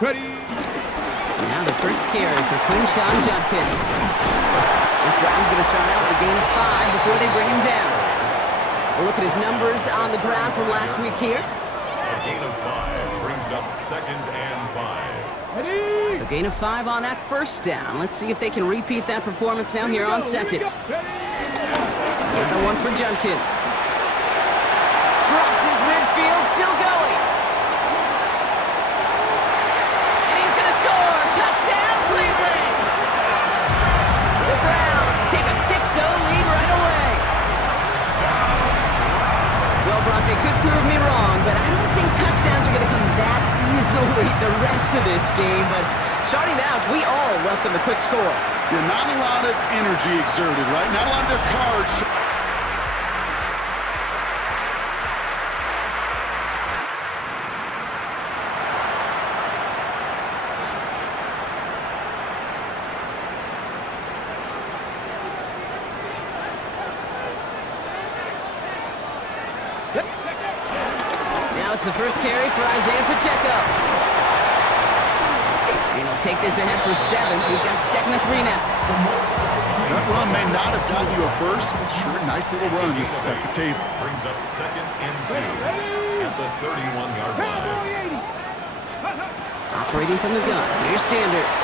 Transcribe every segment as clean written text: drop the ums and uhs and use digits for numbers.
Ready. Now the first carry for Quinshon Judkins. This drive's going to start out with a gain of 5 before they bring him down. A look at his numbers on the ground from last week here. A gain of 5 brings up 2nd and 5. Ready. So gain of 5 on that first down. Let's see if they can repeat that performance now here on second. Another one for Judkins. Crosses midfield, still going. And he's going to score. Touchdown, Cleveland. The Browns take a 6-0 lead right away. Well, Brock, they could prove me wrong, but I don't think touchdowns are going to come that easily the rest of this game. But starting out, we all welcome the quick score. Yeah, not a lot of energy exerted, right? Not a lot of their cards. Now it's the first carry for Isaiah Pacheco. And he'll take this ahead for 7. We've got 2nd and 3 now. That run may not have gotten you a first, but sure, nice little run to set the table. Brings up 2nd and 2 at the 31-yard line. Operating from the gun. Here's Sanders.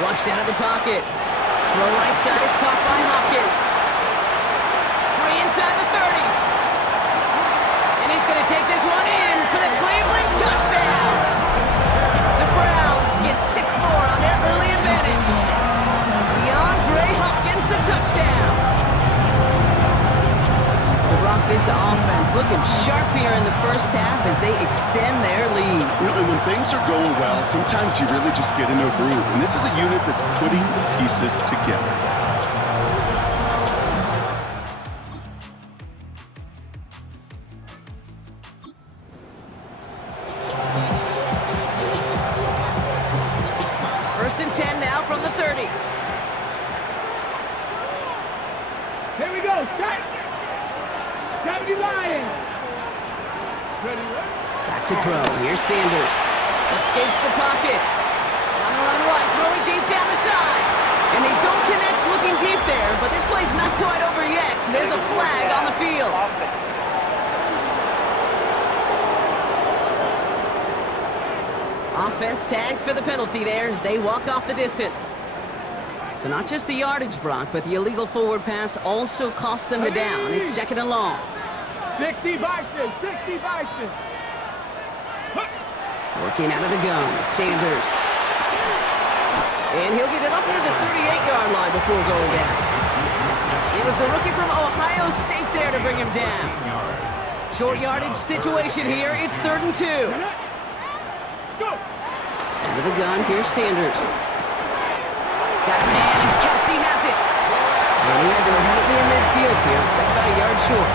Flushed out of the pocket. Throw right side is caught by Hopkins. Free inside the 30. And he's going to take this one in for the Cleveland touchdown. The Browns get 6 more on their early advantage. DeAndre Hopkins, the touchdown. So Brock, this offense looking sharp here in the first half as they extend their lead. You know, and when things are going well, sometimes you really just get into a groove. And this is a unit that's putting the pieces together. First and 10 now from the 30. Here we go. Shot. 70 Lions. Ready. Back to throw. Here's Sanders. Escapes the pocket. On the run right. Throwing deep down the side. And they don't connect looking deep there, but this play's not quite over yet. There's a flag on the field. Offense tagged for the penalty there as they walk off the distance. So not just the yardage, Brock, but the illegal forward pass also cost them the down. It's 2nd and long. 60 Bison. 60 Bison. Working out of the gun, Sanders. And he'll get it up near the 38-yard line before going down. It was the rookie from Ohio State there to bring him down. Short yardage situation here. It's 3rd and 2. Out of the gun, here's Sanders. Got a man, and Kelsey has it. And he has it right near midfield here. It's like about a yard short.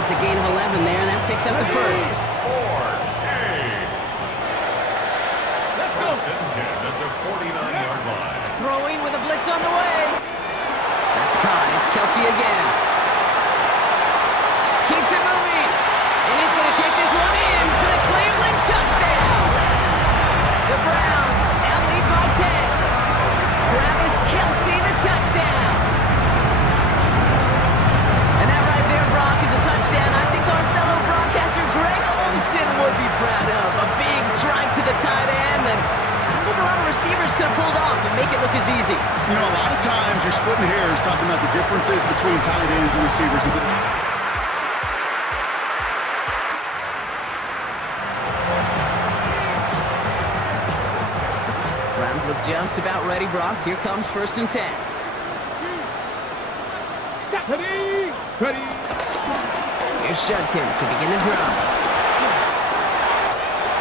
It's a gain of 11 there, and that picks up the first. First and 10 at the 49-yard line. Throwing with a blitz on the way. That's caught. It's Kelsey again. Keeps it moving. And he's going to take this one in for the Cleveland touchdown. The Browns now lead by 10. Travis Kelsey, the touchdown. And that right there, Brock, is a touchdown I think our fellow broadcaster Greg Olsen would be proud of. A big strike to the tight end, and I don't think a lot of receivers could have pulled off and make it look as easy. You know, a lot of times you're splitting hairs talking about the differences between tight ends and receivers. Browns look just about ready, Brock. Here comes 1st and 10. Ready. Ready. Here's Judkins to begin the drive.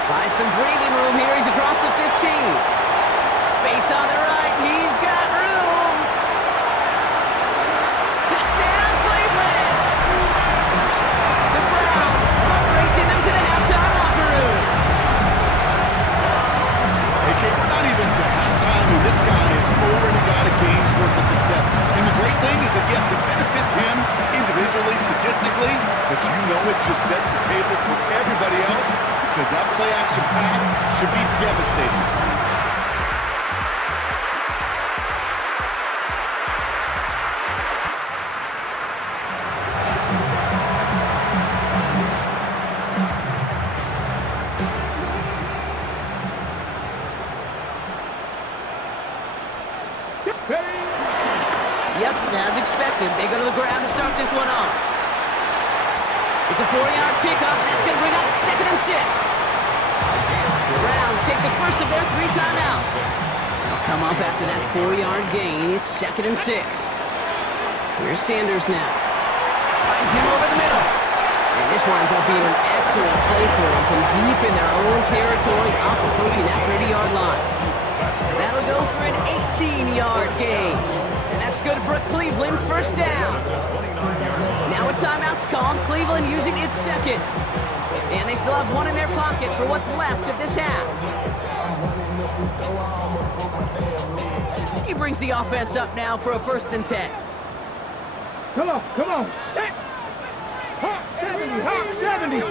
Buys some breathing room here. He's across the 15. Space on the right. He's got room. Touchdown, Cleveland. The Browns are racing them to the halftime locker room. Hey, Kate, we're not even to halftime, and this guy has already got a game's worth of success. And the great thing is that, yes, it benefits him individually, statistically, but you know it just sets the table for everybody else. because that play-action pass should be devastating. Yep, as expected, they go to the ground to start this one off. It's a 4-yard pickup, and that's going to bring up 2nd and 6. The Browns take the first of their 3 timeouts. They'll come up after that 4-yard gain. It's 2nd and 6. Here's Sanders now. Finds him over the middle. And this winds up being an excellent play for them from deep in their own territory, up approaching that 30-yard line. That'll go for an 18-yard gain. And that's good for a Cleveland first down. Now a timeout's called, Cleveland using its second. And they still have one in their pocket for what's left of this half. He brings the offense up now for a 1st and 10. Come on, come on. Set. Hawk 70, Hawk 70.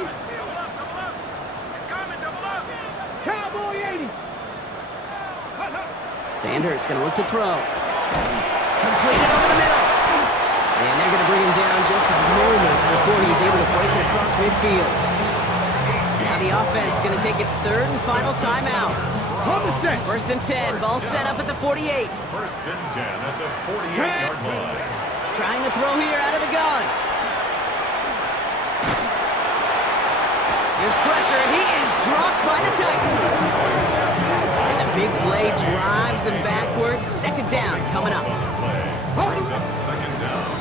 Cowboy 80. Sanders going to look to throw. Completed over the middle. And they're going to bring him down just a moment before he's able to break it across midfield. Now the offense going to take its 3rd and final timeout. 1st and 10, ball set up at the 48. 1st and 10 at the 48-yard line. Trying to throw here out of the gun. There's pressure, and he is dropped by the Titans. And the big play drives them backwards. 2nd down coming up. Brings up 2nd down.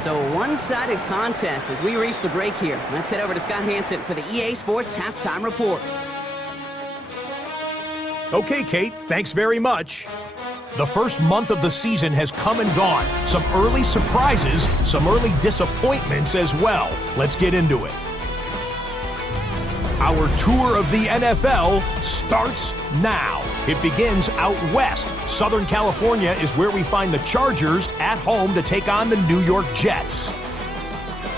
So a one-sided contest as we reach the break here. Let's head over to Scott Hansen for the EA Sports Halftime Report. Okay, Kate, thanks very much. The first month of the season has come and gone. Some early surprises, some early disappointments as well. Let's get into it. Our tour of the NFL starts now. It begins out west. Southern California is where we find the Chargers at home to take on the New York Jets.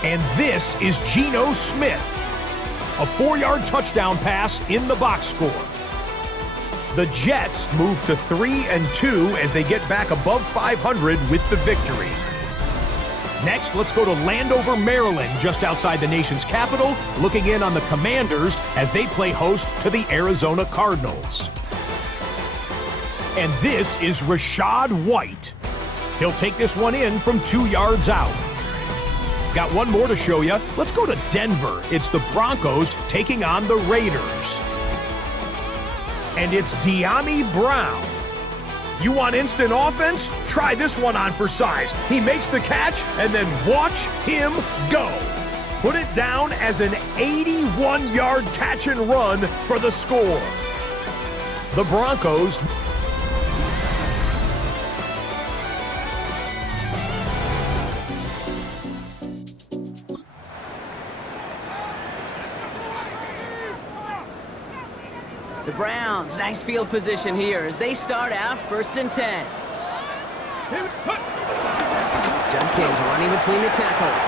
And this is Geno Smith. A 4-yard touchdown pass in the box score. The Jets move to 3-2 as they get back above 500 with the victory. Next, let's go to Landover, Maryland, just outside the nation's capital, looking in on the Commanders as they play host to the Arizona Cardinals. And this is Rachaad White. He'll take this one in from 2 yards out. Got one more to show you. Let's go to Denver. It's the Broncos taking on the Raiders. And it's De'Ami Brown. You want instant offense? Try this one on for size. He makes the catch, and then watch him go. Put it down as an 81-yard catch and run for the score. The Broncos. The Browns, nice field position here as they start out 1st and 10. Judkins running between the tackles.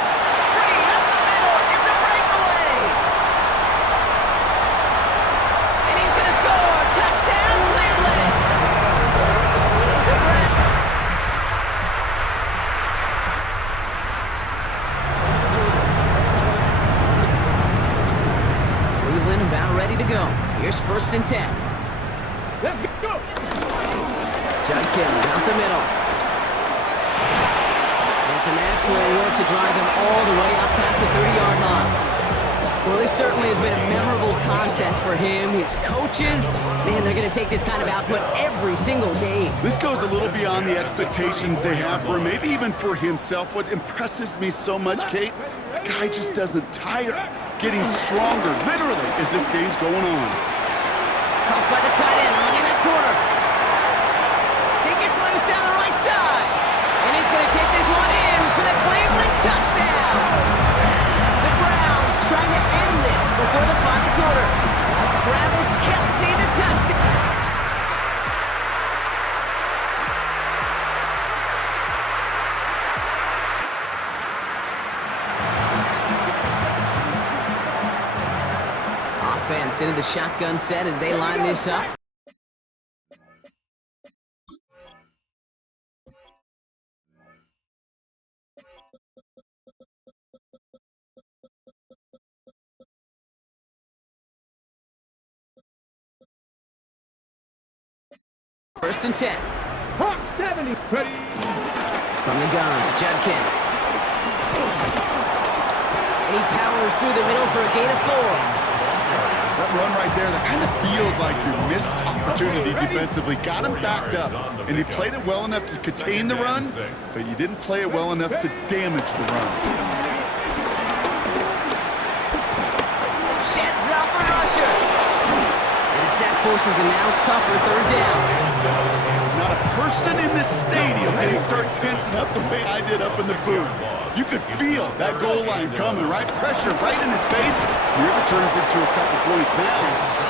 Free up the middle, it's a breakaway! And he's going to score! Touchdown, Cleveland! The Browns. Cleveland about ready to go. Here's 1st and 10. Let's go. Judkins out the middle. And some excellent work to drive them all the way up past the 30-yard line. Well, this certainly has been a memorable contest for him. His coaches, man, they're going to take this kind of output every single game. This goes a little beyond the expectations they have for him, maybe even for himself. What impresses me so much, Kate, the guy just doesn't tire. Getting stronger, literally, as this game's going on. Caught by the tight end, running that corner. He gets loose down the right side. And he's going to take this one in for the Cleveland touchdown. The Browns trying to end this before the final quarter. Travis Kelce, the touchdown. defense into the shotgun set as they line this up. First and 10. Hawk 70. Ready. From the gun, Judkins. And he powers through the middle for a gain of 4. That run right there, that kind of feels like your missed opportunity defensively. Got him backed up, and you played it well enough to contain the run, but you didn't play it well enough to damage the run. Sheds off a rusher. And the sack forces a now tougher third down. Not a person in this stadium didn't start tensing up the way I did up in the booth. You could feel that goal line coming, right? Pressure right in his face. Near the turn into a couple points now.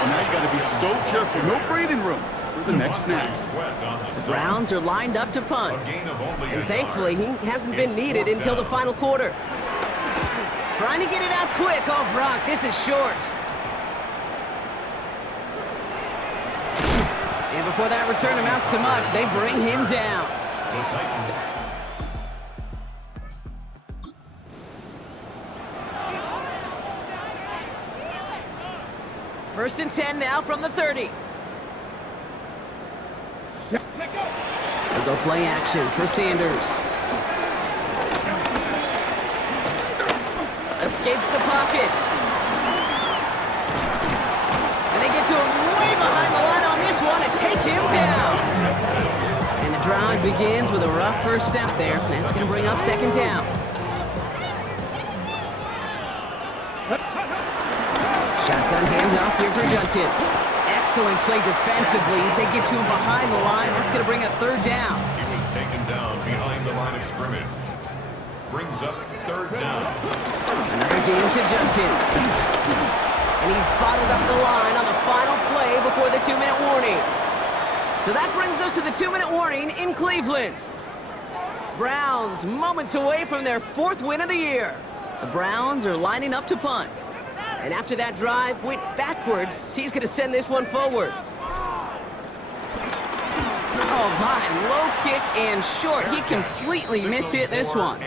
And now you got to be so careful. No breathing room for the next snap. The Browns are lined up to punt. And thankfully, he hasn't been needed until the final quarter. Trying to get it out quick. Oh, Brock, this is short. And before that return amounts to much, they bring him down. First and 10 now from the 30. They'll go play action for Sanders. Escapes the pocket. And they get to him way behind the line on this one and take him down. And the drive begins with a rough first step there. That's going to bring up second down. Shotgun hands off here for Judkins. Excellent play defensively as they get to him behind the line. That's going to bring up third down. He was taken down behind the line of scrimmage. Brings up third down. Another game to Judkins. And he's bottled up the line on the final play before the 2-minute warning. So that brings us to the 2-minute warning in Cleveland. Browns moments away from their 4th win of the year. The Browns are lining up to punt. And after that drive went backwards, he's going to send this one forward. Oh my, low kick and short. He completely mishit this one.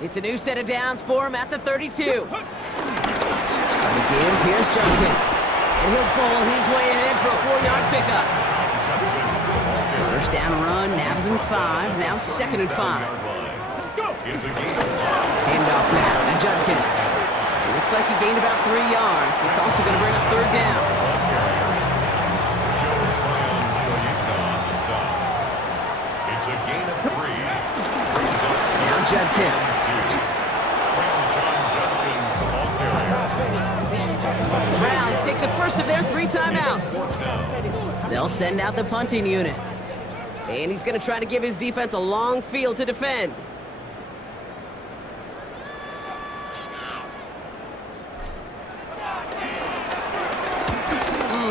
It's a new set of downs for him at the 32. On the give, here's Judkins. And he'll bowl his way ahead for a 4-yard pickup. First down run, Navs in 5, now 2nd and 5. Handoff now to Judkins. It looks like he gained about 3 yards. It's also going to bring up third down. It's a gain of 3. Now Judkins. Browns take the first of their 3 timeouts. They'll send out the punting unit. And he's going to try to give his defense a long field to defend.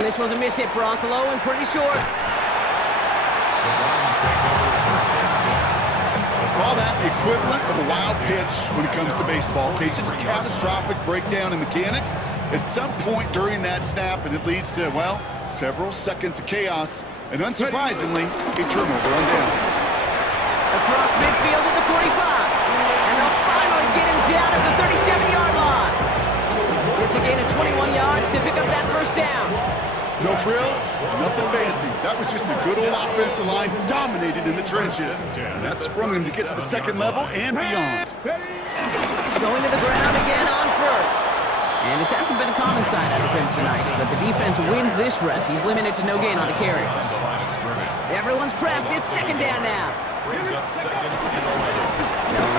This was a mishit, Brock, low and pretty short. Call that the equivalent of a wild pitch when it comes to baseball, Cage. It's a catastrophic breakdown in mechanics at some point during that snap, and it leads to, well, several seconds of chaos, and unsurprisingly, a turnover on downs. Across midfield at the 45, and they'll finally get him down at the 37-yard line. It's a gain of 21 yards to pick up that first down. No frills, nothing fancy. That was just a good old offensive line dominated in the trenches. And that sprung him to get to the second level and beyond. Going to the ground again on first. And this hasn't been a common sight out of him tonight, but the defense wins this rep. He's limited to no gain on the carry. Everyone's prepped. It's second down now. They'll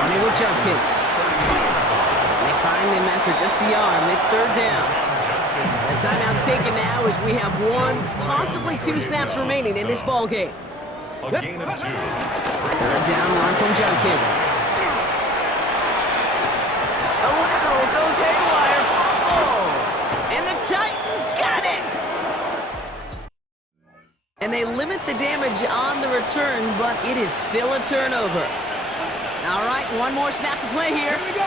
run it with Judkins. And they find him after just a yard, and it's third down. The timeout's taken now as we have 1, possibly 2 snaps remaining in this ball game. A gain of 2. Third down run from Judkins. A lateral goes haywire, fumble! And the Titans got it! And they limit the damage on the return, but it is still a turnover. All right, one more snap to play here. Here we go.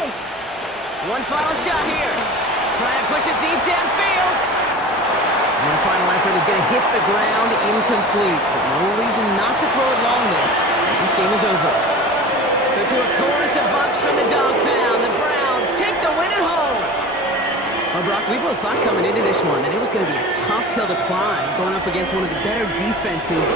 One final shot here. Trying to push it deep downfield. And their final effort is going to hit the ground incomplete, but no reason not to throw it long there, as this game is over. So to a chorus of bucks from the dog pound, the Browns take the win at home. Well, Brock, we both thought coming into this one that it was going to be a tough hill to climb, going up against one of the better defenses